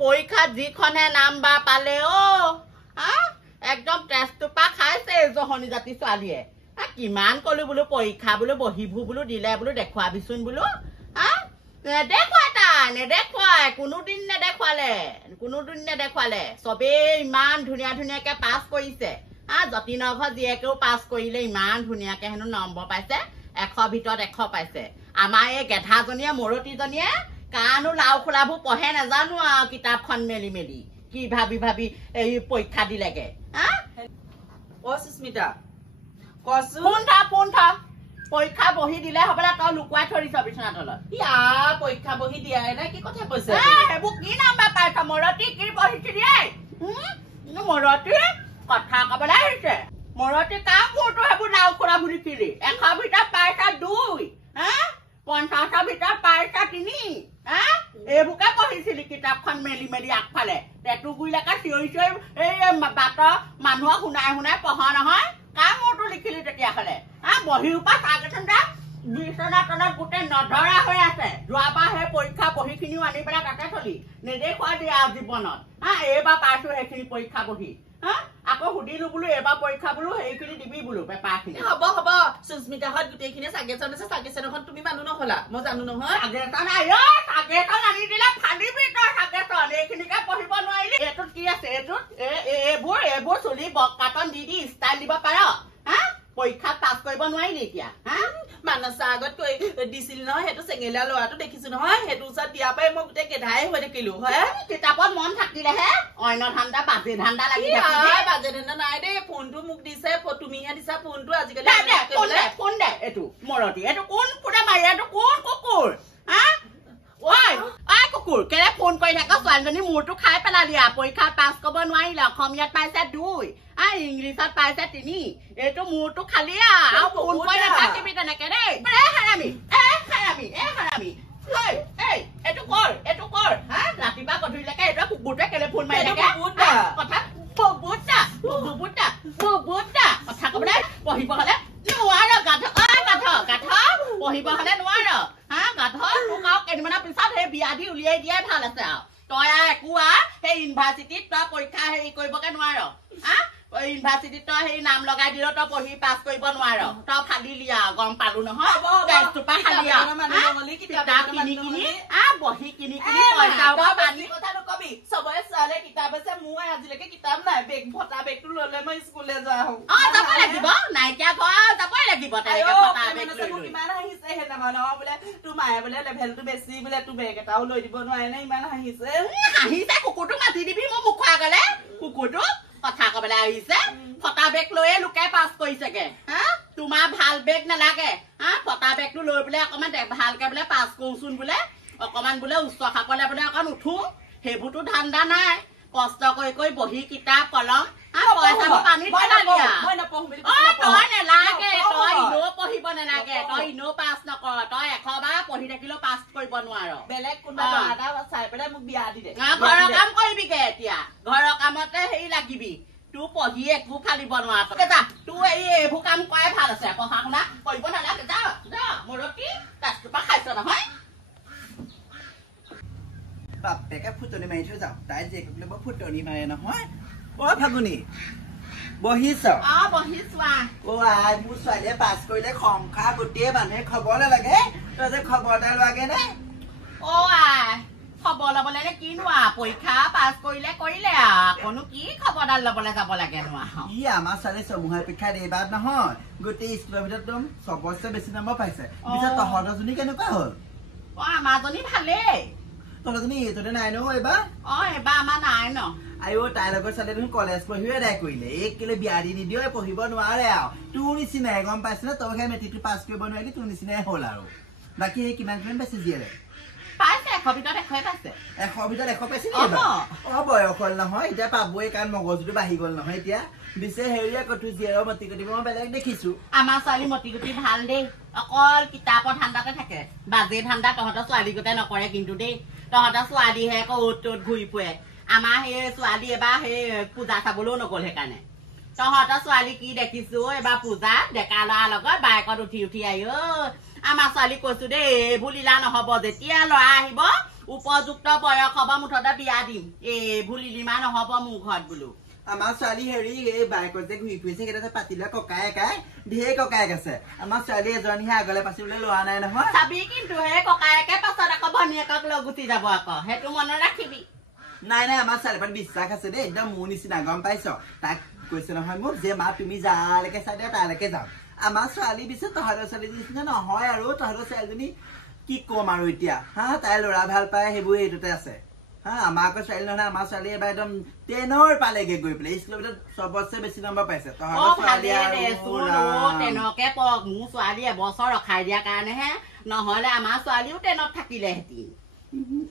পৰীক্ষা যিখনে নাম্বাৰ পালে একদম তেজটোপা খাইছে জহনী জাতি ছোৱালীয়ে কিমান কলো বোলো পৰীক্ষা বোলো বহিবোৰ বোলো দিলে বোলো দেখুৱাবিচোন বোলো নেদেখুৱাই তাই নেদেখুৱাই কোনোদিন নেদেখুৱালে চবেই ইমান ধুনীয়া ধুনীয়াকে পাছ কৰিছে যতীনৰ ঘৰ জীয়েকেও পাছ কৰিলে ইমান ধুনীয়াকে হেনো নম্বৰ পাইছে 100 ভিতৰত 100 পাইছে আমাৰ এই গেধাজনীয়ে মৰতীজনীয়ে কানো লাও খোলাবোৰ পঢ়ে নাজানো আৰু কিতাপখন মেলি মেলি কি ভাবি ভাবি এই পৰীক্ষা দিলেগে সুস্মিতা ফোন থা পৰীক্ষা বহি দিলে হ'বলা তই লুকুৱাই থৰিছ বিছনা তলত পৰীক্ষা বহি দিয়াই নাই কি কথা কৈছে সেইবোৰ কি নাম্বাৰ পাইছ মৰতী কি পঢ়িছিলি মৰতী কথা কবলৈ আহিছে মৰতী কাৰ মোৰতো সেইবোৰ নাও খোলা বুলিছিলি 100 ভিতৰত পাইছা 2 50ৰ ভিতৰত পাইছা 3 এইবোৰকে পঢ়িছিলি কিতাপখন মেলি মেলি আগফালে তেটো গুৰিলেকে চিঞৰি চিঞৰি এই বাটৰ মানুহক শুনাই পঢ়া নহয় কাৰ মোৰতো লিখিলি তেতিয়াহ'লে বহিৰ পৰা চাগেচোন দা বিচনা তলত গোটেই নধৰা হৈ আছে যোৱাবাৰ সেই পৰীক্ষা বহিখিনিও আনি পেলাই তাতে থলি নেদেখুৱাই দিয়া জীৱনত এইবাৰ পাইছো সেইখিনি পৰীক্ষা বহি আকৌ সুধিলো বোলো এইবাৰ পৰীক্ষা বোলো সেইখিনি দিবি বোলো পেপাৰখিনি হ'ব সুস্মিতাহঁত গোটেইখিনি চাগেচন আছে চাগেচনখন তুমি মানুহ নহলা মই জানো নহয় চাগেচন আনি দিলে ফালিবি তই চাগেচন এইখিনিকে পঢ়িব নোৱাৰিলি এইটোত কি আছে এইটোত এইবোৰ চুলি কাটন দি ষ্টাইল দিব পাৰ পৰীক্ষাত পাছ কৰিব নোৱাৰিলি এতিয়া মানসা আগত কৈ দিছিল নহয় সেইটো চেঙেলীয়া ল'ৰাটো দেখিছো নহয় সেইটো ওচৰত দিয়া পাই মই গোটেই গেধাই হৈ থাকিলো হয় কিতাপত মন থাকিলেহে অন্য ধান্দা বাজে ধান্দা লাগি বাজে ধান্দা নাই দেই ফোনটো মোক দিছে তুমিহে দিছা ফোনটো আজিকালি ফোন দে এইটো মৰতী এইটো কোন ফুটা মাৰি এইটো কোন কুকুৰ কুকুৰ কেলে ফোন কৰি থাক ছোৱালীজনী মূৰটো খাই পেলালি পৰীক্ষাত পাছ কৰিব নোৱাৰিলে অসমীয়াত পাইছে 2 ইংলিছত পাইছে 3 এইটো মূৰটো খালি আৰু ফোন কৰি নাথাকিবি তেনেকে দেই হাৰামি এইটো কৰ ৰাতিপুৱা গধূলিলৈকে এইটো কুকুৰটোৱে কেলে ফোন মাৰি থাকে কথা কথা কবলৈ পঢ়িব হলে নোৱাৰ গাধ পঢ়িব হলে নোৱাৰ গাধ তোক আৰু কেইদিনমানৰ পিছত সেই বিয়া দি উলিয়াই দিয়াই ভাল আছে আৰু তই একো সেই ইউনিভাৰ্চিটিত তই পৰীক্ষা হেৰি কৰিবকে নোৱাৰ ইউনিভাৰ্চিটিত তই সেই নাম লগাই দিলেও তই পঢ়ি পাছ কৰিব নোৱাৰ তই ফালিলি গম পালো নহয় বহি কিনি পইচা কথা নকবি চবৰে ছোৱালীয়ে কিতাপ আছে মোৰ আজিলৈকে কিতাপ নাই বেগ ভটা বেগটো ললে মই স্কুললৈ যোৱা হওঁ যাব লাগিব নাইকিয়া ঘৰ যাবই লাগিব কিমান হাঁহিছে সেইদিনাখন বোলে তোৰ মায়ে বোলে লেভেলটো বেছি বোলে তোৰ বেগ এটাও লৈ দিব নোৱাৰে নে ইমান হাঁহিছে কুকুৰটো মাতি দিবি মোৰ মুখৰ আগলে কুকুৰটো কথা কবলৈ আহিছে ফটা বেগ লৈয়ে লোকে পাছ কৰিছেগে তোমাৰ ভাল বেগ নালাগে ফটা বেগটো লৈ বোলে অকমান ভালকে বোলে পাছ কৰোচোন বোলে অকমান বোলে উচ্চ খাপলে বোলে অকণ উঠো সেইবোৰতো ধান্দা নাই কষ্ট কৰি বহি কিতাপ কলম পইচাবোৰ পানীত পেলালি তই নেলাগে তই ইনেও পঢ়িব নেলাগে তই ইনেও পাছ নকৰ তই 100 বাৰ পঢ়ি থাকিলেও পাছ কৰিব নোৱাৰ বেলেগ কোনোবা চাই পেলাই মোক বিয়া দি দে ঘৰৰ কাম কৰিবিগে এতিয়া ঘৰৰ কামতে হেৰি লাগিবি তোৰ পঢ়ি একো ফালিব নোৱাৰ তোৰ এইবোৰ কাম কৰাই ভাল আছে পঢ়া শুনা কৰিব নালাগে যা মৰতী তেজটোপা খাইছ নহয় বাপেকে ফুটনি মাৰি থৈ যাওঁ তাই জীয়েকক লৈ ফুটনি মাৰে নহয় ফাগুনি বহিছ মোৰ ছোৱালীয়ে পাছ কৰিলে সংসাৰ গোটেই মানুহে খবৰ নালাগে তই যে খবৰ এটা লাগে নে খবৰ লবলে কিনো পৰীক্ষা পাছ কৰিলে কোনো কি খবৰদাল লবলে যাব লাগে ই আমাৰ ছোৱালী সমূহৰ পৰীক্ষাত এইবাৰ নহয় গোটেই স্কুলৰ ভিতৰত চবতছে বেছি নম্বৰ পাইছে পিছত তহঁতৰজনী কেনেকুৱা হল আমাৰজনী ভালেই তহঁতজনী এইটোতে নাই ন এইবাৰ এইবাৰ আমাৰ নাই ন তাইৰ লগৰ ছোৱালী দেখোন কলেজ পঢ়িও এদায় কৰিলে এই কেলে বিয়া দি নিদিও পঢ়িব নোৱাৰে আৰু তোৰ নিচিনাই গম পাইছিলে তই সেই মেট্ৰিকটো পাছ কৰিব নোৱাৰিলি তোৰ নিচিনাই হ'ল আৰু বাকী সেই কিমান পাইছে জীয়েৰে পাইছে 100 ভিতৰত 100 পাইছে 100 ভিতৰত 100 পাইছে বয়স হ'ল নহয় এতিয়া পাবই কাৰণ মগজুটো বাঢ়ি গ'ল নহয় এতিয়া বিছে হেৰিয়ে কতো জীয়েৰৰ মতি গতিব মই বেলেগ দেখিছো আমাৰ ছোৱালী মতি গতি ভাল দেই অকল কিতাপৰ ধান্দাতে থাকে বাজে ধান্দা তহঁতৰ ছোৱালী গোটে নকৰে কিন্তু দেই তহঁতৰ ছোৱালীহে আকৌ অ'ত ত'ত ঘূৰি ফুৰে আমাৰ সেই ছোৱালী এবাৰ সেই পূজা চাবলৈও নগ'ল সেইকাৰণে তহঁতৰ ছোৱালী কি দেখিছো এবাৰ পূজা ডেকা ল'ৰাৰ লগত বাইকত উঠি আহি আমাৰ ছোৱালী কৈছো দেই এইবোৰ লীলা নহব যেতিয়া ল'ৰা আহিব উপযুক্ত বয়স হ'ব মুঠতে বিয়া দিম এইবোৰ লিলিমা নহ'ব মোৰ ঘৰত বোলো আমাৰ ছোৱালী হেৰি এই বাইকত যে ঘূৰি ফুৰিছে কেইটা পাতিলে ককায়েকাই ঢেৰ ককায়েক আছে আমাৰ ছোৱালী এজনীহে আগলে পাছিবলৈ লোৱা নাই নহয় চাবি কিন্তু সেই ককায়েকে পাছত আকৌ ভনীয়েকক লৈ গুচি যাব আকৌ সেইটো মনত ৰাখিবি নাই নাই আমাৰ ছোৱালীৰ পৰা বিশ্বাস আছে দেই একদম মোৰ নিচিনা গম পাইছ তাক কৈছে নহয় মোক যে মা তুমি যালৈকে চাই দিয়া তালৈকে যাম আমাৰ ছোৱালী পিছে তহঁতৰ ছোৱালী নিচিনা নহয় আৰু তহঁতৰ ছোৱালীজনী কি কম আৰু এতিয়া হা তাই ল'ৰা ভাল পায় সেইবোৰ এইটোতে আছে হা আমাৰ আকৌ ছোৱালী নহয় আমাৰ ছোৱালী এবাৰ একদম 10ৰ পালেগে গৈ পেলাই স্কুলৰ ভিতৰত চবতছে বেছি নম্বৰ পাইছে তহঁতৰ ছোৱালী তেনেকে পক মোৰ ছোৱালী এবছৰ ৰখাই দিয়াৰ কাৰণেহে নহ'লে আমাৰ ছোৱালীও 10ত থাকিলেহেঁতি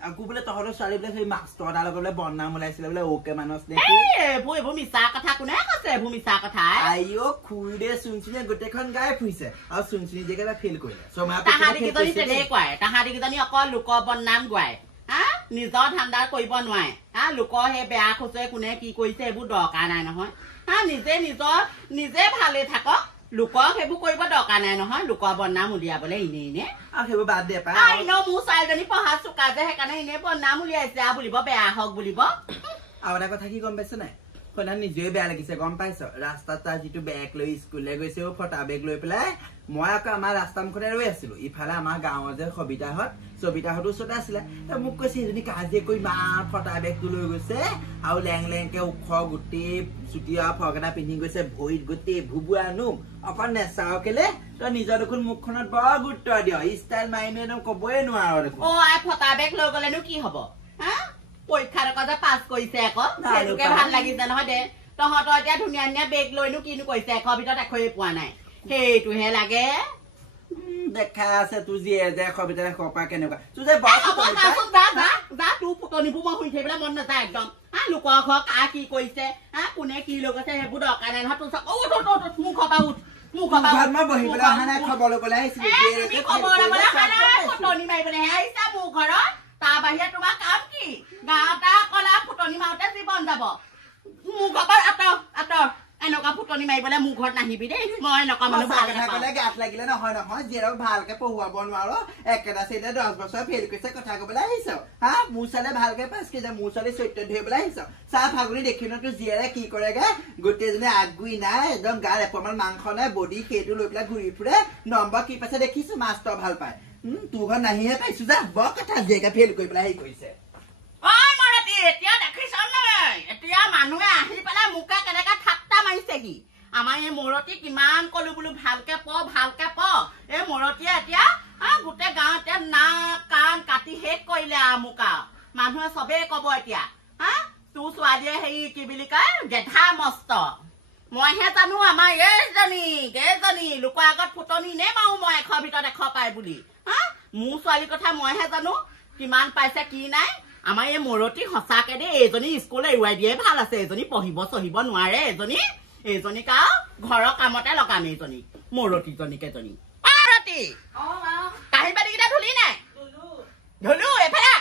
আকৌ বোলে তহঁতৰ ছোৱালী বোলে সেই মাষ্টৰ এটাৰ লগত বোলে বদনাম ওলাইছিলে বোলে অ'কে মানস এইবোৰ মিছা কথা কোনে কৈছে এইবোৰ মিছা কথা আইঅ খুৰীদে চুনচুনিয়ে গোটেইখন গাই ফুৰিছে আৰু চুনচুনি যে ফেইল কৰিলে তাহাঁতিকেইজনী অকল লোকৰ বদনাম গোৱাই হা নিজৰ ধান্দা কৰিব নোৱাৰে হা লোকৰ সেই বেয়া খোজে কোনে কি কৰিছে এইবোৰ দৰকাৰ নাই নহয় হা নিজে ভালে থাকক লোকক সেইবোৰ কৰিব দৰকাৰ নাই নহয় লোকৰ বদনাম উলিয়াবলৈ এনে আৰু সেইবোৰ বাদ দে পাই মোৰ ছোৱালীজনী পঢ়া চোকা যে সেইকাৰণে এনে বদনাম উলিয়াইছে আৰু বুলিব বেয়া হওক বুলিব আৰু এটা কথা কি গম পাইছ নাই সদায় নিজে বেয়া লাগিছে গম পাইছ ৰাস্তাত তাৰ যিটো বেগ লৈ স্কুললৈ গৈছে ফটা বেগ লৈ পেলাই মই আকৌ আমাৰ ৰাস্তা মুখতে ৰৈ আছিলো ইফালে আমাৰ গাঁৱৰ যে সবিতাহঁতো ওচৰতে আছিলে মোক কৈছে সেইজনী কাজিয়ে কৰি ইমান ফটা বেগটো লৈ গৈছে আৰু লেং লেংকে ওখ গোটেই চুতীয়া ফ্ৰক এটা পিন্ধি গৈছে ভৰিত গোটেই ভুবুৱা নোম অকণ নেচাও কেলে তই নিজৰ দেখোন মুখখনত বৰ গুৰুত্ব দিয় ষ্টাইল মাৰিনো একদম কবই নোৱাৰো দেখোন ফটা বেগ লৈ গলেনো কি হব পৰীক্ষাত আকৌ যে পাছ কৰিছে আকৌ সেইটোকে ভাল লাগিছে নহয় দে তহঁতৰ এতিয়া ধুনীয়া ধুনীয়া বেগ লৈনো কিনো কৰিছে এশৰ ভিতৰত এশয়ে পোৱা নাই সেইটোহে লাগে দেখা আছে তোৰ জীয়ে যে এশৰ ভিতৰত এশ পৰা কেনেকুৱা তোৰ যে তোৰ ফুটনিবোৰ মই শুই থাকিবলৈ মন নাযায় একদম লোকৰ ঘৰ কাৰ কি কৰিছে কোনে কি লৈ গৈছে সেইবোৰ দৰকাৰ নাই নহয় তোৰ মোৰ ঘৰ পৰা উঠ মোৰ ঘৰ পৰা মই বহিবলৈ অহা নাই খবৰ ল'বলৈ আহিছিলো ফুটনি মাৰিবলৈহে আহিছা মোৰ ঘৰত তাৰ বাহিৰে তোমাৰ কাম কি গাঁৱত কলা ফুটনি মাৰোতে জীৱন যাব মোৰ ঘৰ পৰা আঁতৰ এনেকুৱা ফুটনি মাৰিবলৈ মোৰ ঘৰত নাহিবি দেই মই এনেকুৱা মানুহ গাত লাগিলে নহয় জীয়েৰক ভালকে পঢ়ুৱাব নোৱাৰো একেটা চাইডে 10 বছৰ ফেইল কৰিছে কথা কবলৈ আহিছ হা মোৰ ছোৱালী ভালকে পাছ কৰিছে মোৰ ছোৱালী চৰিত্ৰ ধৰিবলৈ আহিছ চাহ ফাগুনি দেখি ন তোৰ জীয়েৰে কি কৰেগে গোটেইজনী আগগুৰি নাই একদম গাৰ এপমান মাংস নাই বডি সেইটো লৈ পেলাই ঘূৰি ফুৰে নম্বৰ কি পাইছে দেখিছো মাষ্টৰ ভাল পায় তোৰ ঘৰত নাহিহে পাইছো যা বৰ কথা জীয়েকে ফেইল কৰি পেলাই হেৰি কৰিছে এতিয়া দেখিছ নাই এতিয়া মানুহে আহি পেলাই মোকে কেনেকে ঠাট্টা মাৰিছেহি আমাৰ এই মূৰতী কিমান কলো বোলো ভালকে প এই মূৰতীয়ে এতিয়া গোটেই গাঁৱতে নাক কাণ কাটি শেষ কৰিলে মোকা মানুহে চবেই কব এতিয়া তোৰ ছোৱালীয়ে হেৰি কি বুলি কয় গেধা মস্ত মইহে জানো আমাৰ এইজনী লোকৰ আগত ফুটনি নে মাৰো মই এশৰ ভিতৰত এশ পাই বুলি মোৰ ছোৱালীৰ কথা মইহে জানো কিমান পাইছে কি নাই আমাৰ এই মূৰতী সঁচাকে দেই এইজনী স্কুল এৰুৱাই দিয়ে ভাল আছে এইজনী পঢ়িব চহিব নোৱাৰে এইজনীক আৰু ঘৰৰ কামতে লগাম এইজনী মূৰতীজনীকেজনী কাঁহী বাতি কেইটা ধুলি নাই ধুলো এফালে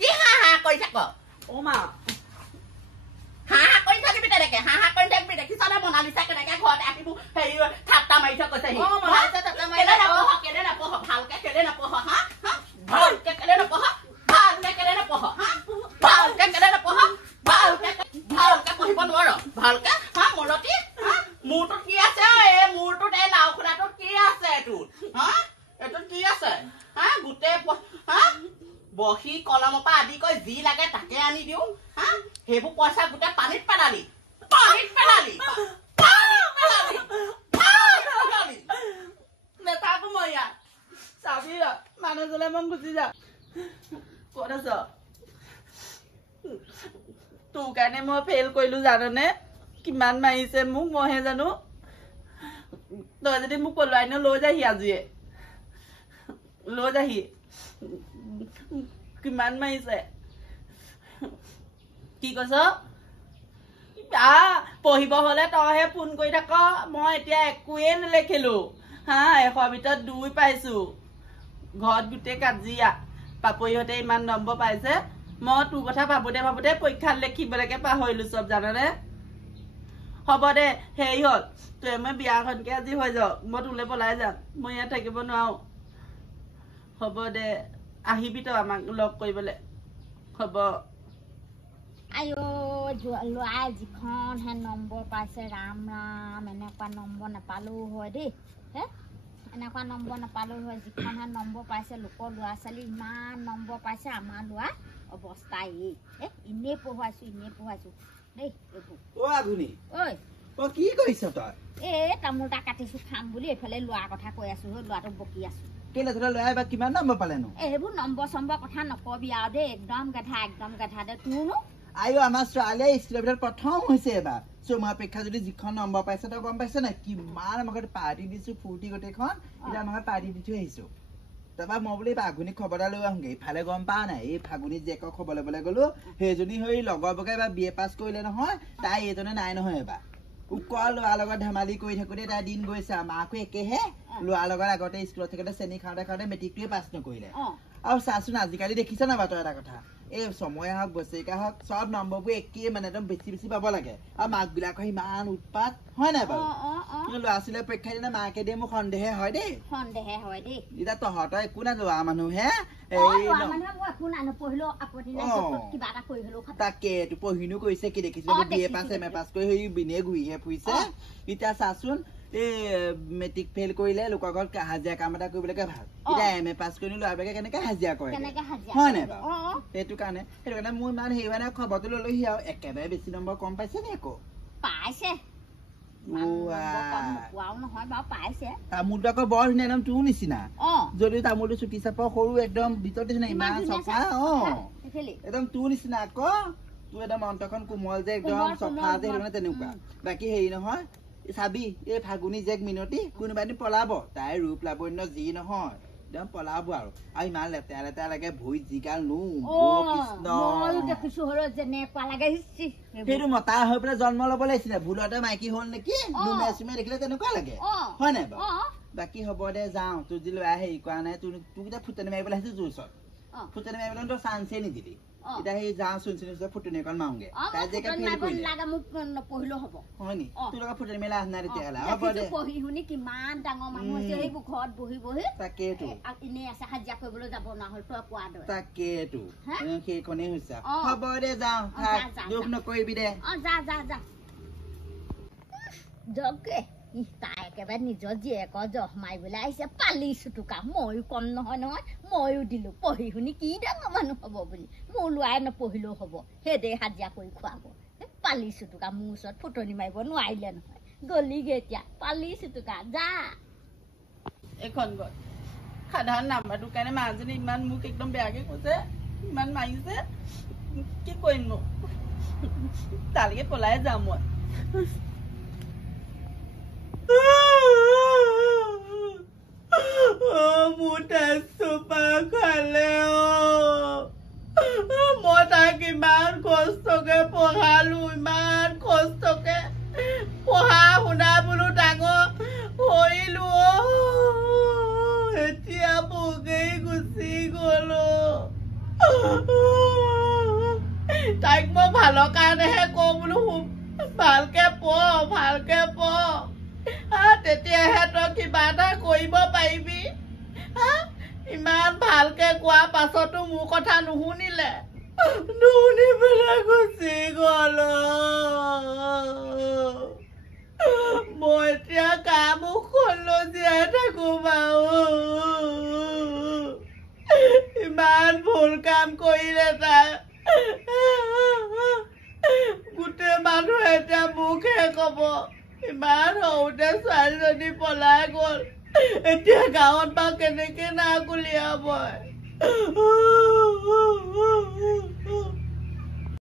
কি হা কৰি থাক হাঁহা কৰি থাকিবি তেনেকে হাঁহা কৰি থাকিবি দেখিছ নে মনালিছা কেনেকে ঘৰতে আহিব হেৰি ঠাট্টা মাৰি থৈ কৈছে কেলে নপঢ় ভালকে কেলে নপঢ় ভালকে কেলে নপঢ় ভালকে পঢ়িব নোৱাৰ ভালকে মূৰতী মূৰটোত কি আছে এই মূৰটোত এই লাও খোলাটোত কি আছে এইটোত কি আছে গোটেই বহী কলমৰ পৰা আদি কৰি যি লাগে তাকে আনি দিওঁ সেইবোৰ পইচা গোটেই পানীত পেলালি নেথাকো মই ইয়াত চাবি মানুহজনে মই গুচি যা ক'ত আছ তোৰ কাৰণে মই ফেইল কৰিলো জাননে কিমান মাৰিছে মোক মইহে জানো তই যদি মোক পলুৱাই ন লৈ যাহি আজিয়ে লৈ যাহি কিমান মাৰিছে কি কৈছ পঢ়িব হলে তইহে ফোন কৰি থাক মই এতিয়া একোৱে নেলেখিলো এশৰ ভিতৰত 2 পাইছো ঘৰত গোটেই কাজিয়া পাপৰিহঁতে ইমান নম্বৰ পাইছে মই তোৰ কথা ভাবোতে পৰীক্ষাত লিখিবলৈকে পাহৰিলো চব জাননে হ'ব দে হেৰি হ'ল তই মই বিয়াখনকে আজি হৈ যাওক মই তোলে পলাই যাম মই ইয়াত থাকিব নোৱাৰো হ'ব দে আহিবি তই আমাক লগ কৰিবলৈ হ'ব আইও ল'ৰা যিখন হে নম্বৰ পাইছে ৰাম ৰাম এনেকুৱা নম্বৰ নাপালেও হয় দেই হে এনেকুৱা নম্বৰ নাপালেও হয় যিখন হে নম্বৰ পাইছে লোকৰ ল'ৰা ছোৱালী ইমান নম্বৰ পাইছে আমাৰ ল'ৰা অৱস্থা এই এনেই পঢ়ুৱাইছোঁ দেই এইবোৰ আধুনি ঐ কি কৰিছ তই তামোল এটা কাটিছোঁ খাম বুলি এইফালে ল'ৰাৰ কথা কৈ আছোঁ ল'ৰাটোক বকি আছোঁ কেলে তোৰ ল'ৰাই বা কিমান নম্বৰ পালেনো এইবোৰ নম্বৰ চম্বৰ কথা নকবি আৰু দেই একদম গাধা দে তোৰনো আইও আমাৰ ছোৱালীয়ে স্কুলৰ ভিতৰত প্ৰথম হৈছে এবাৰ চৌমাপেক্ষা যদি যিখন নম্বৰ পাইছে তই গম পাইছ নাই কিমান আমাক পাৰ্টি দিছো ফূৰ্তি গোটেইখন এতিয়া আমাক পাৰ্টি দি থৈ আহিছো তাৰপৰা মই বোলো ফাগুনীক খবৰ এটা লৈ আহোঁগে ইফালে গম পাওঁ নাই এই ফাগুনী জীয়েকক খবৰ ল'বলৈ গ'লো সেইজনী হৈ লগৰ বগাই এবাৰ BA পাছ কৰিলে নহয় তাই এইজনে নাই নহয় এবাৰ উকৰ ল'ৰাৰ লগত ধেমালি কৰি থাকোঁতে তাই দিন গৈছে মাকো একেহে ল'ৰাৰ লগত আগতে স্কুলত থাকোঁতে চেনি খাওঁতে মেট্ৰিকটোৱে পাছ নকৰিলে আৰু চাচোন আজিকালি দেখিছ নাই বাৰু তই এটা কথা এই সময় হওক বছৰিকা হওক চব নম্বৰবোৰ একেই মানে একদম বেছি পাব লাগে আৰু মাকবিলাকৰ ইমান উৎপাত হয় নাই বাৰু ল'ৰা ছোৱালীয়ে পৰীক্ষা দিনা মাকে দিয়ে মোৰ সন্দেহে হয় দেই এতিয়া তহঁতৰ একো নাই ল'ৰা মানুহে তাকে তোৰ পঢ়িনো কৰিছে কি দেখিছো BA পাছ MA পাছ কৰি সেই বিনে ঘূৰিহে ফুৰিছে এতিয়া চাচোন এই মেট্ৰিক ফেইল কৰিলে লোকৰ ঘৰত হাজিৰা কাম এটা কৰিবলৈকে ভাল এতিয়া MA পাছ কৰি ল'ৰাবিলাকে কেনেকে হাজিৰা কৰে হয় নাই বাৰু সেইটো কাৰণে মোৰ ইমান হেৰি মানে খবৰটো ললোহি আৰু একেবাৰে বেছি নম্বৰ কম পাইছে নে আকৌ পাইছে তামোলটো আকৌ বৰ ধুনীয়া একদম তোৰ নিচিনা যদি তামোলটো চুটি চাপৰ সৰু একদম ভিতৰত নিচিনা ইমান চফা একদম তোৰ নিচিনা আকৌ তোৰ একদম অন্তৰখন কোমল যে একদম চফা যে সেইটো তেনেকুৱা বাকী হেৰি নহয় চাবি এই ফাগুনী জীয়েক মিনতি কোনোবা এদিন পলাব তাইৰ ৰূপ লাৱণ্য যি নহয় একদম পলাব আৰু ইমান লেতেৰা লাগে ভৰিত যিগাল সেইটো মতা হৈ পেলাই জন্ম ল'ব লাগিছিলে ভুলতে মাইকী হ'ল নেকি নুমে চুমে দেখিলে তেনেকুৱা লাগে হয় নাই বাৰু বাকী হ'ব দে যাওঁ তোৰ যি ল'ৰাই হেৰি কৰা নাই তোক এতিয়া ফুটনি মাৰিবলৈ আহিছো তোৰ ওচৰত ফুটনি মাৰিবলৈ তই চান্সে নিদিলি এতিয়া সেই যাওঁ চুনচুনি ওচৰত ফুটনি অকণ মাৰোগে তাই যে নপঢ়িলেও হ'ব হয় নি তোৰ লগত ফুটনি মেলা আহ নাই তেতিয়াহ'লে হ'ব দে পঢ়ি শুনি কিমান ডাঙৰ মানুহ হৈছে সেইবোৰ ঘৰত বহি তাকেইতো এনেই আছে হাজিৰা কৰিবলৈ যাব নোৱাৰা হ'ল তই কোৱা দৰে তাকেইতো সেইখনেই হৈছে হ'ব দে যাওঁ দুখ নকৰিবি দে জগে তাই একেবাৰে নিজৰ জীয়েকৰ জহ মাৰিবলৈ আহিছে পালি চুটুকা ময়ো কম নহয় ময়ো দিলো পঢ়ি শুনি কি ডাঙৰ মানুহ হ'ব বুলি মোৰ ল'ৰাই নপঢ়িলেও হ'ব সেইদে হাজিৰা কৰি খুৱাব পালি চুটুকা মোৰ ওচৰত ফুটনি মাৰিব নোৱাৰিলে নহয় গলিগে এতিয়া পালি চুটুকা যা এইখন গৈ সাধাৰণ নাম্বাৰটোৰ কাৰণে মাজনী ইমান মোক একদম বেয়াকে কৈছে ইমান মাৰিছে কি কৰিম নো তালৈকে পলাই যাম মই মোৰ তেজোপা খালে মই তাক ইমান কষ্টকে পঢ়ালো ইমান কষ্টকে পঢ়া শুনা বোলো ডাঙৰ কৰিলো এতিয়া বগেই গুচি গলো তাইক মই ভালৰ কাৰণেহে কওঁ বোলো ভালকে পঢ় তেতিয়াহে তই কিবা এটা কৰিব পাৰিবি ইমান ভালকে কোৱা পাছতো মোৰ কথা নুশুনিলে নুশুনি পেলাই গুচি গল মই এতিয়া কাম খোলো জীয়াই থাকো বাৰু ইমান ভুল কাম কৰিলে তাই গোটেই মানুহে এতিয়া মুখহে কব ইমান সৰুতে ছোৱালীজনী পলাই গল এতিয়া গাঁৱত বা কেনেকে না কুলিয়াব